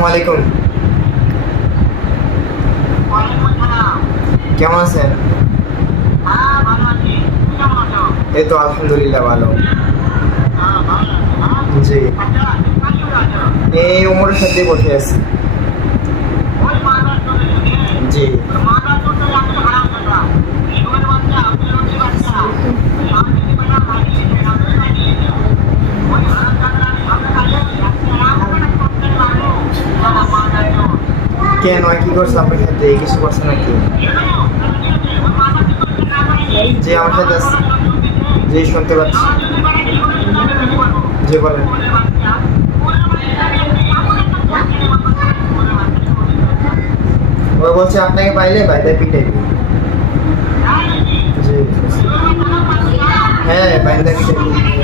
আসসালামু আলাইকুম। কেমন আছেন? এই তো আলহামদুলিল্লাহ ভালো। জি, এই ওমরের সাথে বসে আছি। জি, কেন কি করছে আপনার সাথে? কিছু করছে নাকি? জি, আমার সাথে আছে। জি, শুনতে পাচ্ছি। জি, বলেন। ও বলছে আপনাকে পাইলে বাইরে পিটাইবে। জি, হ্যাঁ বাইরে পিটাইবে।